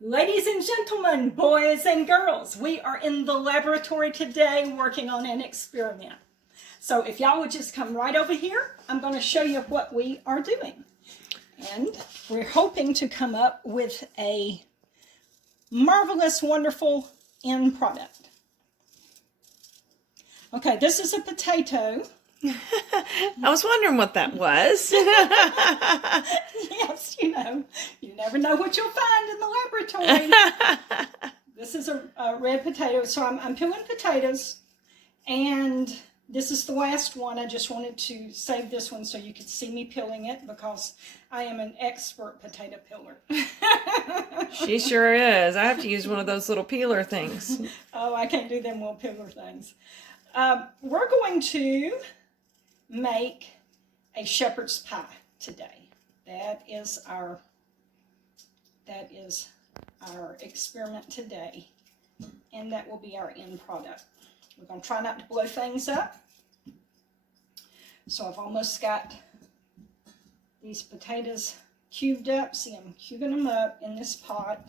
Ladies and gentlemen, boys and girls, we are in the laboratory today working on an experiment. So if y'all would just come right over here, I'm going to show you what we are doing. And we're hoping to come up with a marvelous, wonderful end product. Okay, this is a potato. I was wondering what that was. Yes, you never know what you'll find in the laboratory. This is a red potato, so I'm peeling potatoes, and this is the last one. I just wanted to save this one so you could see me peeling it because I am an expert potato peeler. She sure is. I have to use one of those little peeler things. Oh, I can't do them little peeler things. We're going to make a shepherd's pie today. That is our experiment today, and that will be our end product. We're going to try not to blow things up. So I've almost got these potatoes cubed up. See, I'm cubing them up in this pot.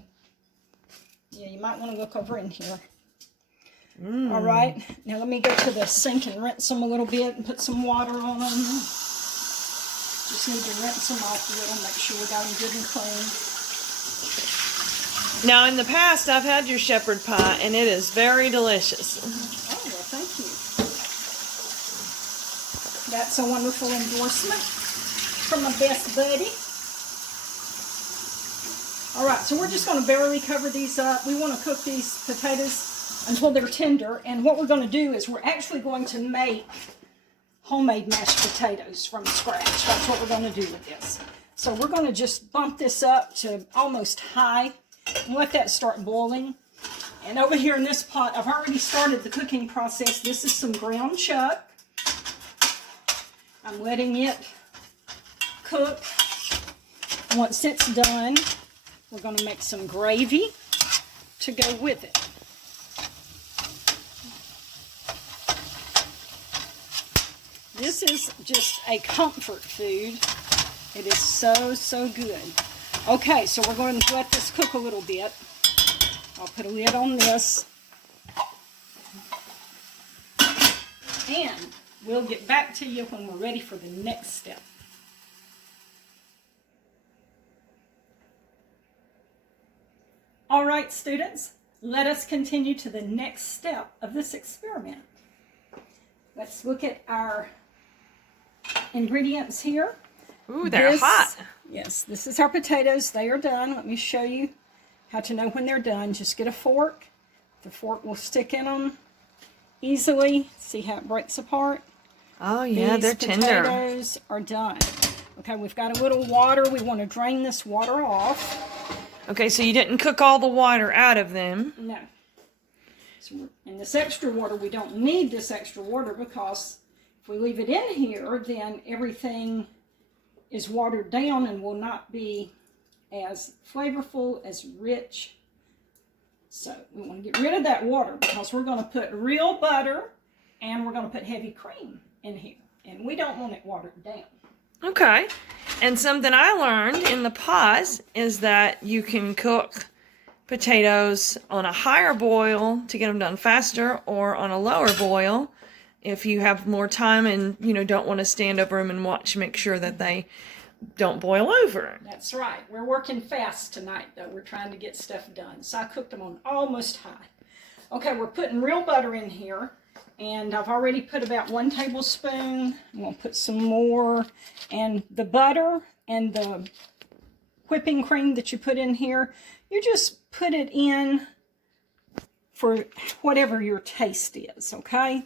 Yeah, you might want to look over in here. All right, now let me go to the sink and rinse them a little bit and put some water on them. Just need to rinse them off a little, make sure we got them good and clean. Now, in the past, I've had your shepherd pie, and it is very delicious. Oh, well, thank you. That's a wonderful endorsement from my best buddy. All right, so we're just going to barely cover these up. We want to cook these potatoes until they're tender, and what we're going to do is we're actually going to make homemade mashed potatoes from scratch. That's what we're going to do with this. So we're going to just bump this up to almost high and let that start boiling. And over here in this pot, I've already started the cooking process. This is some ground chuck. I'm letting it cook. Once it's done, we're going to make some gravy to go with it. This is just a comfort food. It is so, so good. Okay, so we're going to let this cook a little bit. I'll put a lid on this. And we'll get back to you when we're ready for the next step. All right, students, let us continue to the next step of this experiment. Let's look at our ingredients here. Ooh, they're hot. Yes, this is our potatoes. They are done. Let me show you how to know when they're done. Just get a fork. The fork will stick in them easily. See how it breaks apart? Oh, yeah, they're tender. These potatoes are done. Okay, we've got a little water. We want to drain this water off. Okay, so you didn't cook all the water out of them. No. So and this extra water, we don't need this extra water because if we leave it in here, then everything is watered down and will not be as flavorful, as rich. So we want to get rid of that water because we're going to put real butter and we're going to put heavy cream in here. And we don't want it watered down. Okay. And something I learned in the pause is that you can cook potatoes on a higher boil to get them done faster, or on a lower boil if you have more time and don't want to stand over them and watch, make sure that they don't boil over. That's right. We're working fast tonight, though. We're trying to get stuff done. So I cooked them on almost high. Okay, we're putting real butter in here, and I've already put about 1 tablespoon. I'm going to put some more, and the butter and the whipping cream that you put in here, you just put it in for whatever your taste is, okay?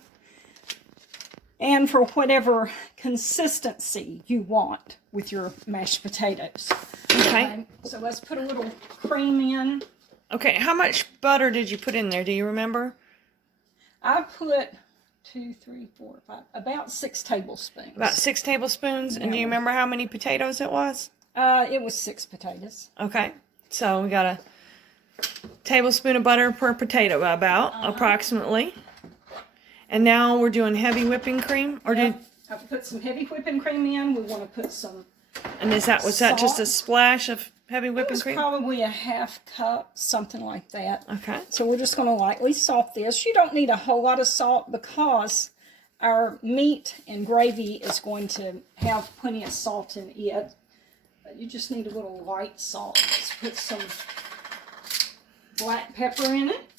And for whatever consistency you want with your mashed potatoes. Okay. So let's put a little cream in. Okay, how much butter did you put in there? Do you remember? I put 2, 3, 4, 5, about 6 tablespoons. About 6 tablespoons? Yeah. And do you remember how many potatoes it was? It was 6 potatoes. Okay, so we got a tablespoon of butter per potato, about, approximately. And now we're doing heavy whipping cream, or I've put some heavy whipping cream in. We want to put some. And was that just a splash of heavy It whipping was cream? probably a half cup, something like that. Okay. So we're just going to lightly salt this. You don't need a whole lot of salt because our meat and gravy is going to have plenty of salt in it. But you just need a little light salt. Let's put some black pepper in it.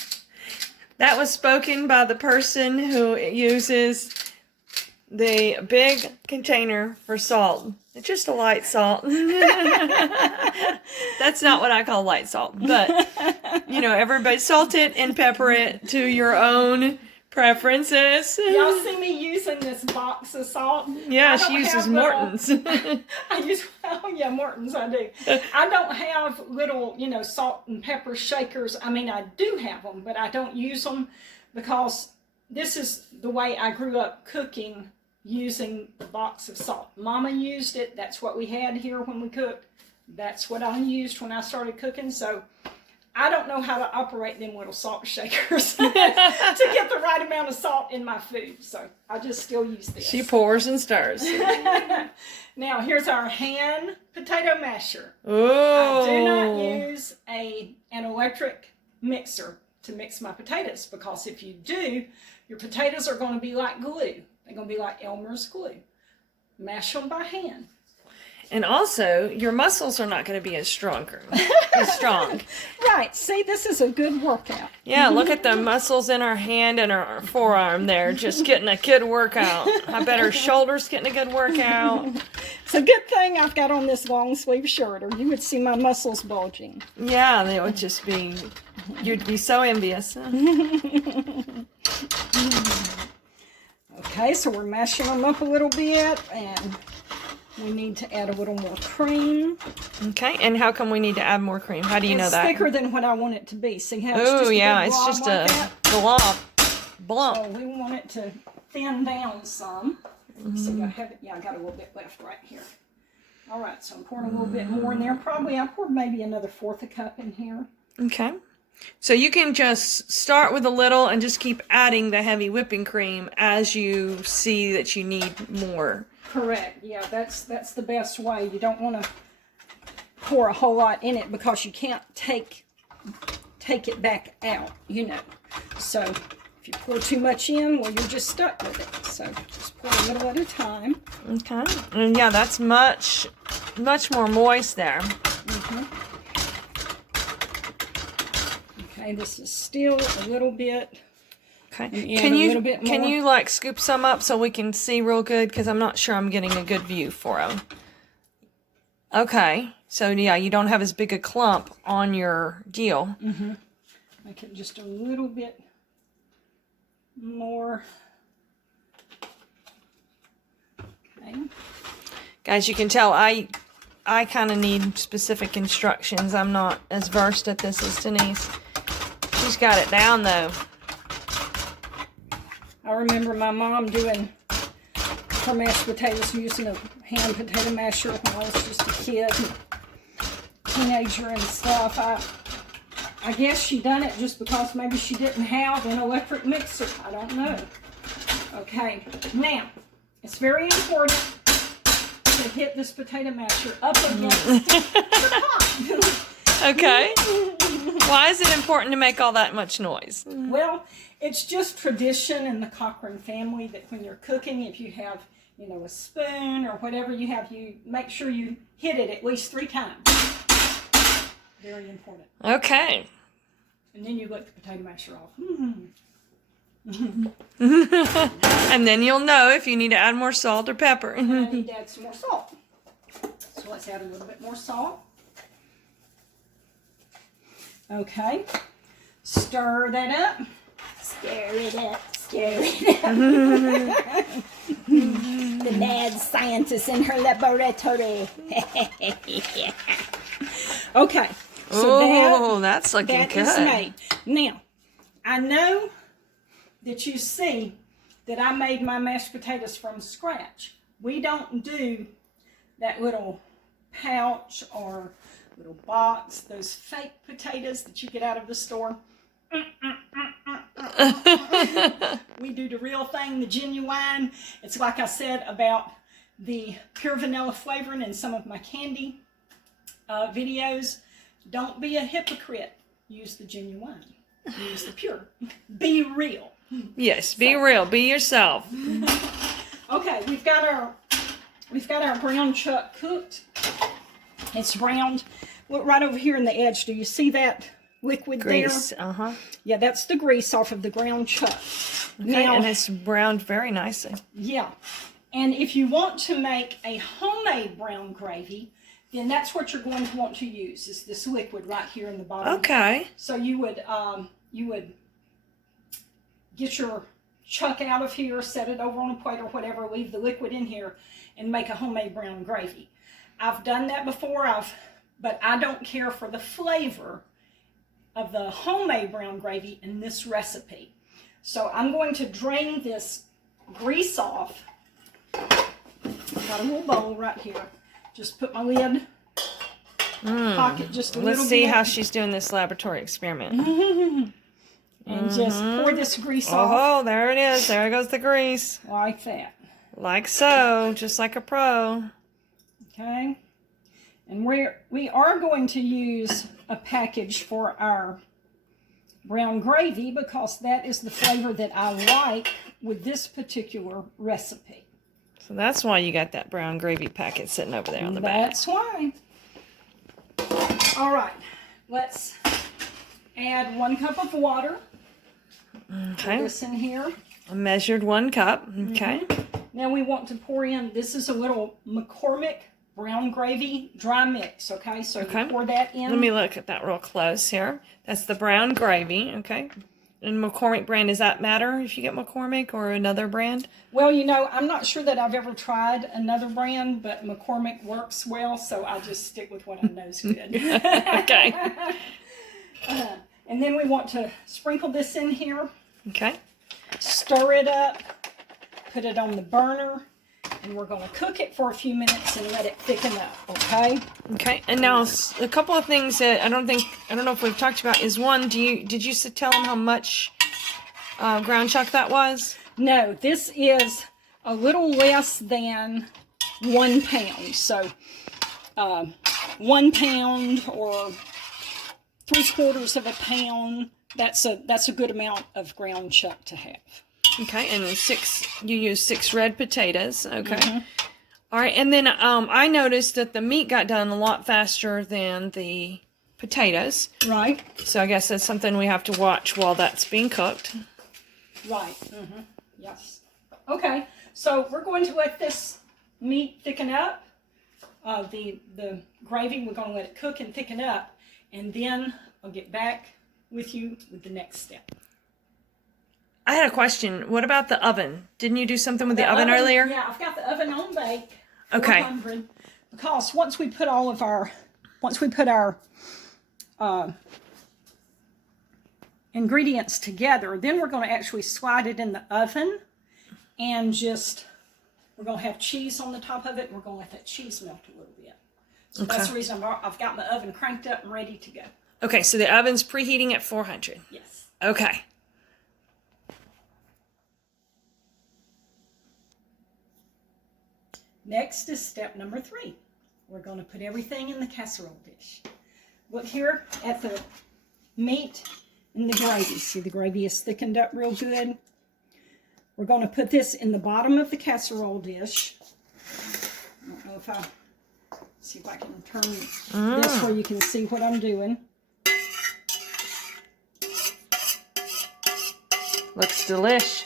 That was spoken by the person who uses the big container for salt. It's just a light salt. That's not what I call light salt, but you know, everybody salt it and pepper it to your own preferences. Y'all see me using this box of salt? Yeah, she uses Morton's. I use, oh yeah, Morton's I do. I don't have little, you know, salt and pepper shakers. I mean, I do have them, but I don't use them because this is the way I grew up cooking, using the box of salt. Mama used it. That's what we had here when we cooked. That's what I used when I started cooking. So I don't know how to operate them little salt shakers to get the right amount of salt in my food. So I just still use this. She pours and stirs. Now here's our hand potato masher. Oh. I do not use an electric mixer to mix my potatoes, because if you do, your potatoes are going to be like glue. They're going to be like Elmer's glue. Mash them by hand. And also, your muscles are not going to be as strong. Right. See, this is a good workout. Yeah, look at the muscles in our hand and our forearm there, just getting a good workout. I bet her shoulders getting a good workout. It's a good thing I've got on this long sleeve shirt, or you would see my muscles bulging. Yeah, they would just be, you'd be so envious. Okay, so we're mashing them up a little bit, and we need to add a little more cream. Okay, and how come we need to add more cream? How do you know that? It's thicker than what I want it to be. See how it's Oh, just yeah, a big it's blob just like a that? blump. So we want it to thin down some. So I have it, yeah, I got a little bit left right here. All right, so I'm pouring a little bit more in there. Probably I poured maybe another 1/4 cup in here. Okay. So you can just start with a little and just keep adding the heavy whipping cream as you see that you need more. Correct. Yeah, that's the best way. You don't want to pour a whole lot in it because you can't take it back out, you know. So if you pour too much in, well, you're just stuck with it. So just pour a little at a time. Okay. And yeah, that's much more moist there. Okay, this is still a little bit. Okay. Can you like scoop some up so we can see real good? Because I'm not sure I'm getting a good view for them. Okay. So yeah, you don't have as big a clump on your deal. Make it just a little bit more. Okay. Guys, you can tell I kind of need specific instructions. I'm not as versed at this as Denise. She's got it down though. I remember my mom doing her mashed potatoes using a hand potato masher when I was just a kid, teenager and stuff. I guess she done it just because maybe she didn't have an electric mixer. I don't know. Okay, now, it's very important to hit this potato masher up against the pot. Okay. Why is it important to make all that much noise? Well, it's just tradition in the Cochran family that when you're cooking, if you have, you know, a spoon or whatever you have, you make sure you hit it at least 3 times. Very important. Okay. And then you let the potato masher off. And then you'll know if you need to add more salt or pepper. And I need to add some more salt. So let's add a little bit more salt. Okay. Stir that up. Stir it up. Stir it up. The mad scientist in her laboratory. Okay. So that's looking that good. is made. Now, I know that you see that I made my mashed potatoes from scratch. We don't do that little pouch or little box, those fake potatoes that you get out of the store. We do the real thing, the genuine. It's like I said about the pure vanilla flavoring in some of my candy. videos, don't be a hypocrite. Use the genuine. Use the pure. Be real. Yes, be real. Be yourself. Okay, we've got our ground chuck cooked. It's browned. Look right over here in the edge. Do you see that liquid Grease. there? Yeah, that's the grease off of the ground chuck. Okay, Now, and it's browned very nicely. yeah. And if you want to make a homemade brown gravy, then that's what you're going to want to use, is this liquid right here in the bottom. Okay. So you would get your chuck out of here, set it over on a plate or whatever, leave the liquid in here, and make a homemade brown gravy. I've done that before, but I don't care for the flavor of the homemade brown gravy in this recipe. So I'm going to drain this grease off. I've got a little bowl right here. Just put my lid, pocket just a little bit. Let's see how she's doing this laboratory experiment. And just pour this grease off. Oh, there it is. There goes the grease. Like that. Like so, just like a pro. Okay. And we are going to use a package for our brown gravy because that is the flavor that I like with this particular recipe. So that's why you got that brown gravy packet sitting over there on the back. That's why. All right. Let's add 1 cup of water. Okay. Put this in here. I measured 1 cup. Okay. Now we want to pour in, this is a little McCormick brown gravy dry mix, okay? So you pour that in. Let me look at that real close here. That's the brown gravy, okay. And McCormick brand, does that matter if you get McCormick or another brand? Well, you know, I'm not sure that I've ever tried another brand, but McCormick works well, so I just stick with what I know is good. Okay. And then we want to sprinkle this in here. Okay. Stir it up. Put it on the burner. And we're going to cook it for a few minutes and let it thicken up, okay? Okay. And now a couple of things that I don't know if we've talked about is one, did you tell them how much ground chuck that was? No, this is a little less than 1 pound. So 1 pound or 3/4 of a pound, that's a good amount of ground chuck to have. Okay, and you use 6 red potatoes. Okay. All right, and then I noticed that the meat got done a lot faster than the potatoes. Right. So I guess that's something we have to watch while that's being cooked. Right. Yes. Okay, so we're going to let this meat thicken up. The gravy, we're going to let it cook and thicken up, and then I'll get back with you with the next step. I had a question. What about the oven? Didn't you do something with the oven earlier? Yeah, I've got the oven on bake. Okay. 400, because once we put our ingredients together, then we're going to actually slide it in the oven, and we're going to have cheese on the top of it, and we're going to let that cheese melt a little bit. So that's the reason I've got my oven cranked up and ready to go. Okay, so the oven's preheating at 400. Yes. Okay. Next is step number 3. We're going to put everything in the casserole dish. Look here at the meat and the gravy. See, the gravy is thickened up real good. We're going to put this in the bottom of the casserole dish. I don't know if see if I can turn this where you can see what I'm doing. Looks delish.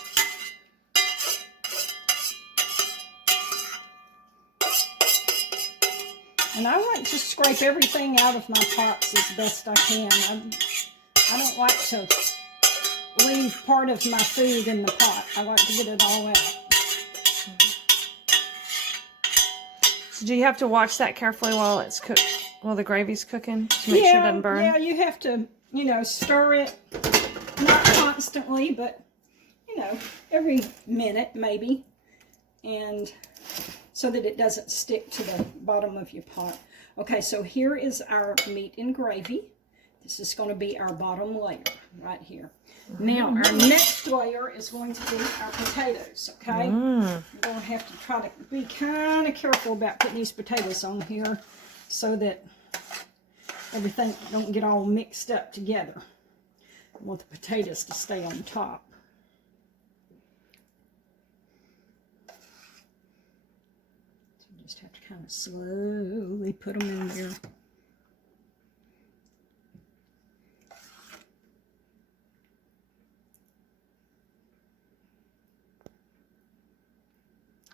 And I like to scrape everything out of my pots as best I can. I don't like to leave part of my food in the pot. I like to get it all out. So do you have to watch that carefully while it's cooked, while the gravy's cooking, to make sure it doesn't burn? Yeah, you have to, stir it, not constantly, but, every minute maybe, and so that it doesn't stick to the bottom of your pot. Okay, so here is our meat and gravy. This is going to be our bottom layer right here. Now, our next layer is going to be our potatoes, okay? We're going to have to try to be kind of careful about putting these potatoes on here so that everything don't get all mixed up together. I want the potatoes to stay on top. So you just have to kind of slowly put them in there.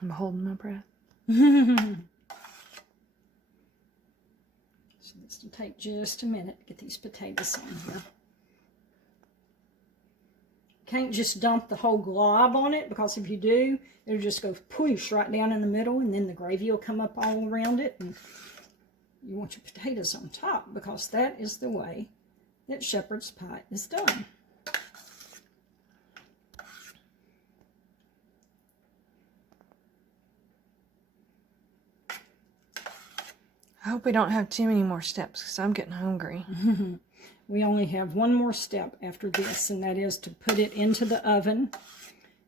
I'm holding my breath. So this will take just a minute to get these potatoes on here. Can't just dump the whole glob on it, because if you do, it'll just go push right down in the middle, and then the gravy will come up all around it. And you want your potatoes on top, because that is the way that shepherd's pie is done. I hope we don't have too many more steps, because I'm getting hungry. We only have one more step after this, and that is to put it into the oven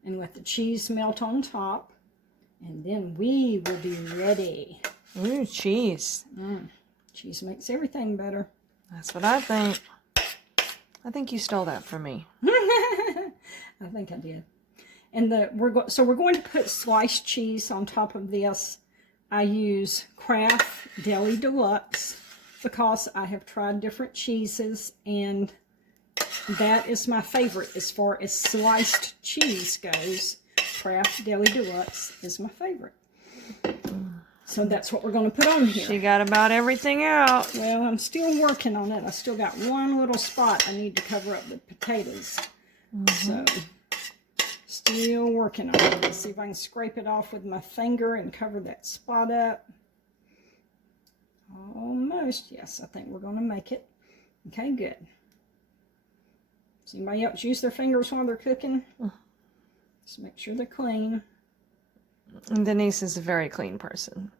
and let the cheese melt on top, and then we will be ready. Ooh, cheese. Cheese makes everything better. That's what I think. I think you stole that from me. I think I did. And we're going to put sliced cheese on top of this. I use Kraft Deli Deluxe because I have tried different cheeses, and that is my favorite as far as sliced cheese goes. Kraft Deli Deluxe is my favorite. So that's what we're going to put on here. She got about everything out. Well, I'm still working on it. I still got one little spot I need to cover up with potatoes. So, still working on it. Let's see if I can scrape it off with my finger and cover that spot up. Almost. Yes, I think we're going to make it. Okay, good. Does anybody else use their fingers while they're cooking? Just make sure they're clean. And Denise is a very clean person.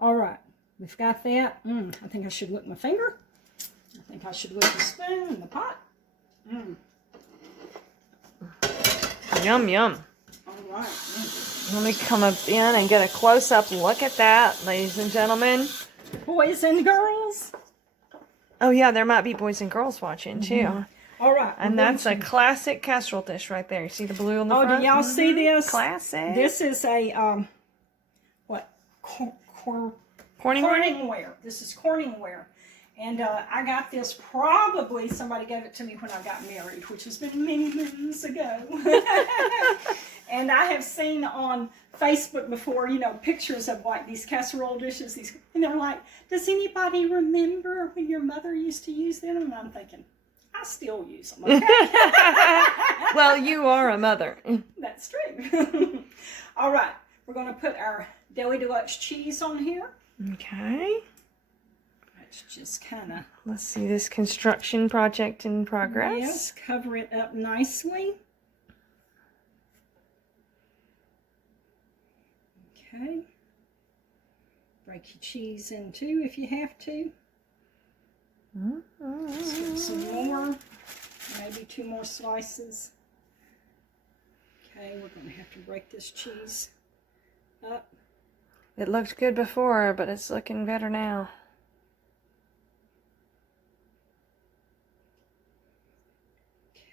All right, we've got that. I think I should lick my finger. I think I should lick the spoon in the pot. Yum, yum. All right. Let me come up in and get a close-up look at that, ladies and gentlemen. Boys and girls. Oh, yeah, there might be boys and girls watching, too. All right. And that's a classic casserole dish right there. You see the blue on the front? Oh, do y'all see this? Classic. This is a, what? Corningware. This is Corningware. And I got this, probably somebody gave it to me when I got married, which has been many moons ago. And I have seen on Facebook before, you know, pictures of like these casserole dishes. And they're like, does anybody remember when your mother used to use them? And I'm thinking, I still use them, okay? Well, you are a mother. That's true. All right, we're going to put our Deli Deluxe cheese on here. Okay. Let's just kind of... Let's see this construction project in progress. Yes, cover it up nicely. Okay. Break your cheese in too if you have to. Let's get some more. Maybe 2 more slices. Okay, we're going to have to break this cheese up. It looked good before, but it's looking better now.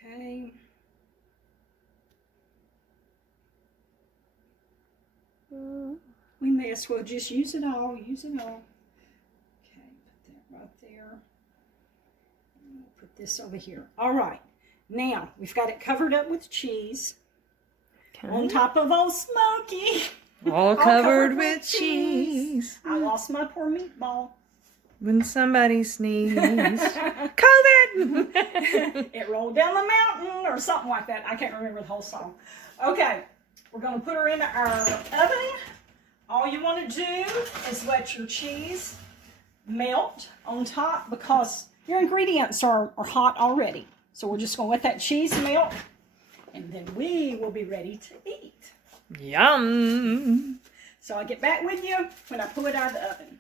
Okay. We may as well just use it all. Okay, put that right there. And we'll put this over here. All right. Now, we've got it covered up with cheese. Okay. On top of old Smoky. All covered with cheese. I lost my poor meatball. When somebody sneezed. COVID! It rolled down the mountain or something like that. I can't remember the whole song. Okay, we're going to put her in our oven. All you want to do is let your cheese melt on top because your ingredients are hot already. So we're just going to let that cheese melt and then we will be ready to eat. Yum! So I'll get back with you when I pull it out of the oven.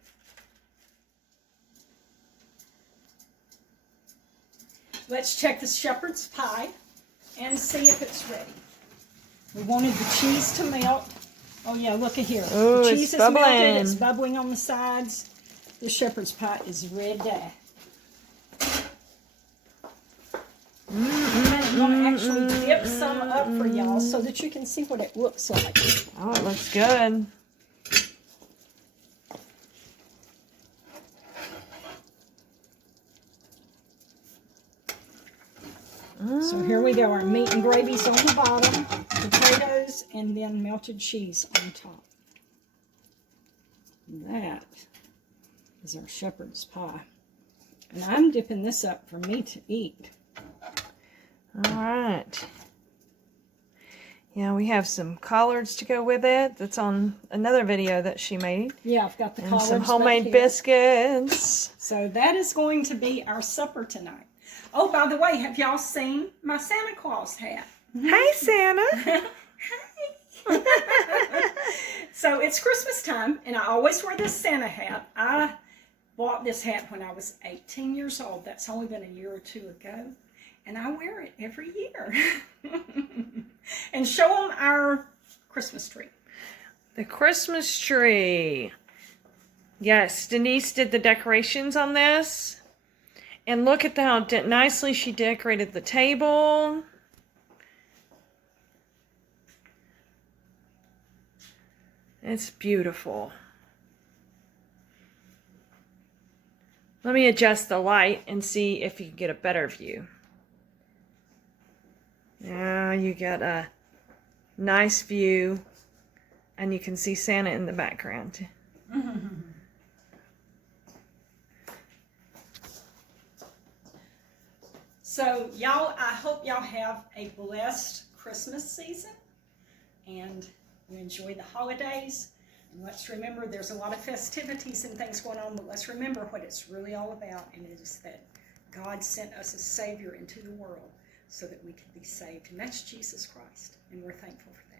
Let's check the shepherd's pie and see if it's ready. We wanted the cheese to melt Oh yeah, look at here. Ooh, The it's cheese is melted. bubbling. It's bubbling on the sides. The shepherd's pie is ready. I'm going to actually dip some up for y'all so that you can see what it looks like. Oh, it looks good. So here we go. Our meat and gravy's on the bottom, potatoes, and then melted cheese on top. That is our shepherd's pie. And I'm dipping this up for me to eat. All right. Yeah, we have some collards to go with it. That's on another video that she made. Yeah, I've got the And collards some back homemade here. biscuits. So that is going to be our supper tonight. Oh, by the way, have y'all seen my Santa Claus hat? Hey, Santa. So it's Christmas time, and I always wear this Santa hat. I bought this hat when I was 18 years old. That's only been a year or two ago. And I wear it every year. And show them our Christmas tree. The Christmas tree. Yes, Denise did the decorations on this. And look at how nicely she decorated the table. It's beautiful. Let me adjust the light and see if you can get a better view. Now you get a nice view, and you can see Santa in the background. So y'all, I hope y'all have a blessed Christmas season, and you enjoy the holidays. And let's remember there's a lot of festivities and things going on, but let's remember what it's really all about, and it is that God sent us a Savior into the world so that we could be saved, and that's Jesus Christ, and we're thankful for that.